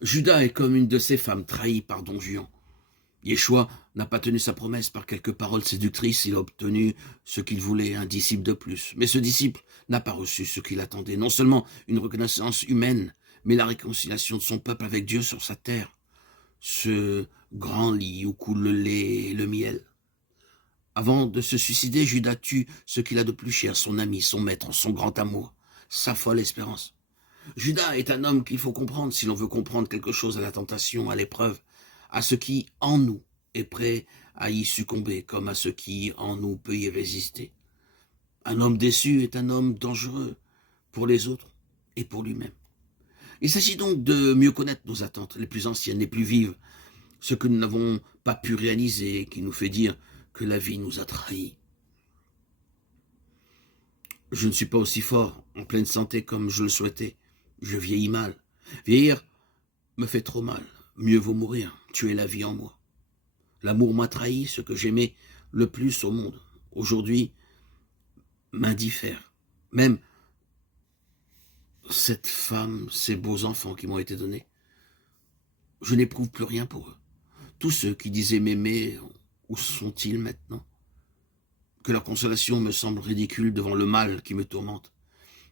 Judas est comme une de ces femmes trahies par Don Juan. Yeshua n'a pas tenu sa promesse par quelques paroles séductrices, il a obtenu ce qu'il voulait, un disciple de plus. Mais ce disciple n'a pas reçu ce qu'il attendait, non seulement une reconnaissance humaine, mais la réconciliation de son peuple avec Dieu sur sa terre. Ce grand lit où coule le lait et le miel. Avant de se suicider, Judas tue ce qu'il a de plus cher, son ami, son maître, son grand amour, sa folle espérance. Judas est un homme qu'il faut comprendre si l'on veut comprendre quelque chose à la tentation, à l'épreuve, à ce qui, en nous, est prêt à y succomber, comme à ce qui, en nous, peut y résister. Un homme déçu est un homme dangereux pour les autres et pour lui-même. Il s'agit donc de mieux connaître nos attentes, les plus anciennes, les plus vives, ce que nous n'avons pas pu réaliser, qui nous fait dire que la vie nous a trahis. Je ne suis pas aussi fort, en pleine santé comme je le souhaitais. Je vieillis mal. Vieillir me fait trop mal. Mieux vaut mourir, tuer la vie en moi. L'amour m'a trahi, ce que j'aimais le plus au monde. Aujourd'hui, m'indiffère. Même cette femme, ces beaux enfants qui m'ont été donnés, je n'éprouve plus rien pour eux. Tous ceux qui disaient m'aimer, où sont-ils maintenant? Que leur consolation me semble ridicule devant le mal qui me tourmente.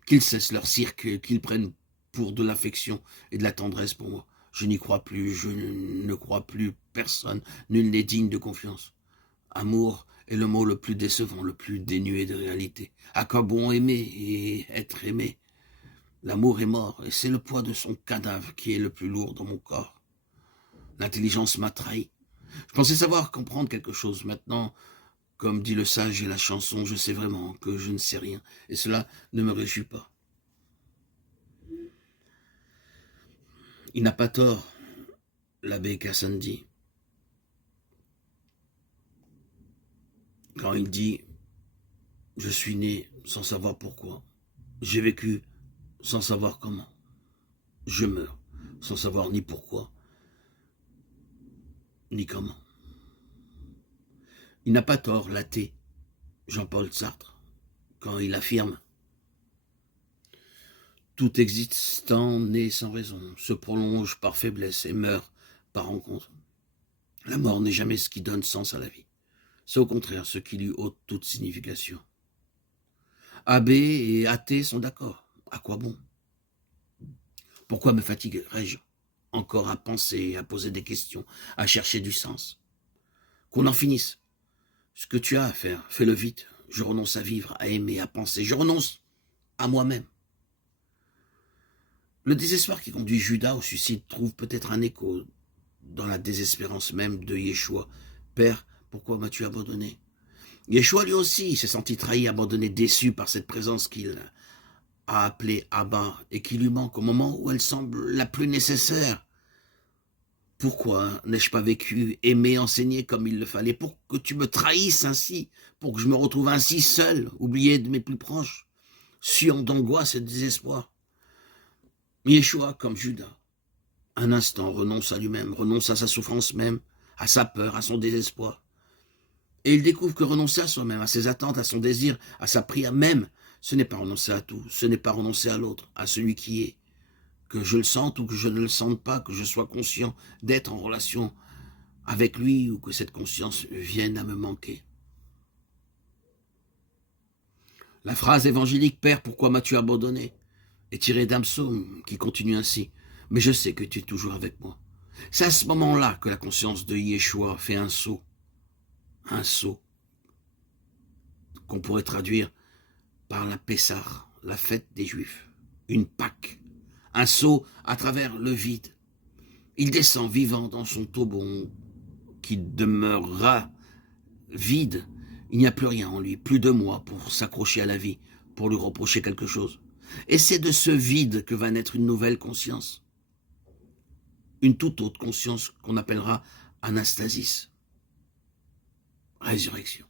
Qu'ils cessent leur cirque, qu'ils prennent pour de l'affection et de la tendresse pour moi. Je n'y crois plus, je ne crois plus personne, nul n'est digne de confiance. Amour est le mot le plus décevant, le plus dénué de réalité. À quoi bon aimer et être aimé? L'amour est mort, et c'est le poids de son cadavre qui est le plus lourd dans mon corps. L'intelligence m'a trahi. Je pensais savoir comprendre quelque chose. Maintenant, comme dit le sage et la chanson, je sais vraiment que je ne sais rien, et cela ne me réjouit pas. Il n'a pas tort, l'abbé Cassandi, quand il dit « Je suis né sans savoir pourquoi, j'ai vécu sans savoir comment, je meurs sans savoir ni pourquoi, ni comment ». Il n'a pas tort, l'athée Jean-Paul Sartre, quand il affirme « Tout existant naît sans raison, se prolonge par faiblesse et meurt par rencontre. La mort n'est jamais ce qui donne sens à la vie. C'est au contraire ce qui lui ôte toute signification. » Abbé et athée sont d'accord. À quoi bon? Pourquoi me fatiguerais-je encore à penser, à poser des questions, à chercher du sens? Qu'on en finisse. Ce que tu as à faire, fais-le vite. Je renonce à vivre, à aimer, à penser. Je renonce à moi-même. Le désespoir qui conduit Judas au suicide trouve peut-être un écho dans la désespérance même de Yeshua. Père, pourquoi m'as-tu abandonné? Yeshua lui aussi s'est senti trahi, abandonné, déçu par cette présence qu'il a appelée Abba et qui lui manque au moment où elle semble la plus nécessaire. Pourquoi n'ai-je pas vécu, aimé, enseigné comme il le fallait? Pour que tu me trahisses ainsi, pour que je me retrouve ainsi seul, oublié de mes plus proches, suant d'angoisse et de désespoir. Yeshua, comme Judas, un instant renonce à lui-même, renonce à sa souffrance même, à sa peur, à son désespoir. Et il découvre que renoncer à soi-même, à ses attentes, à son désir, à sa prière même, ce n'est pas renoncer à tout, ce n'est pas renoncer à l'autre, à celui qui est. Que je le sente ou que je ne le sente pas, que je sois conscient d'être en relation avec lui ou que cette conscience vienne à me manquer. La phrase évangélique « Père, pourquoi m'as-tu abandonné ?» est tirée d'un psaume qui continue ainsi « Mais je sais que tu es toujours avec moi. » C'est à ce moment-là que la conscience de Yeshua fait un saut qu'on pourrait traduire par la Pessah, la fête des Juifs, une Pâque, un saut à travers le vide. Il descend vivant dans son tombeau qui demeurera vide. Il n'y a plus rien en lui, plus de moi pour s'accrocher à la vie, pour lui reprocher quelque chose. Et c'est de ce vide que va naître une nouvelle conscience. Une toute autre conscience qu'on appellera anastasis, résurrection.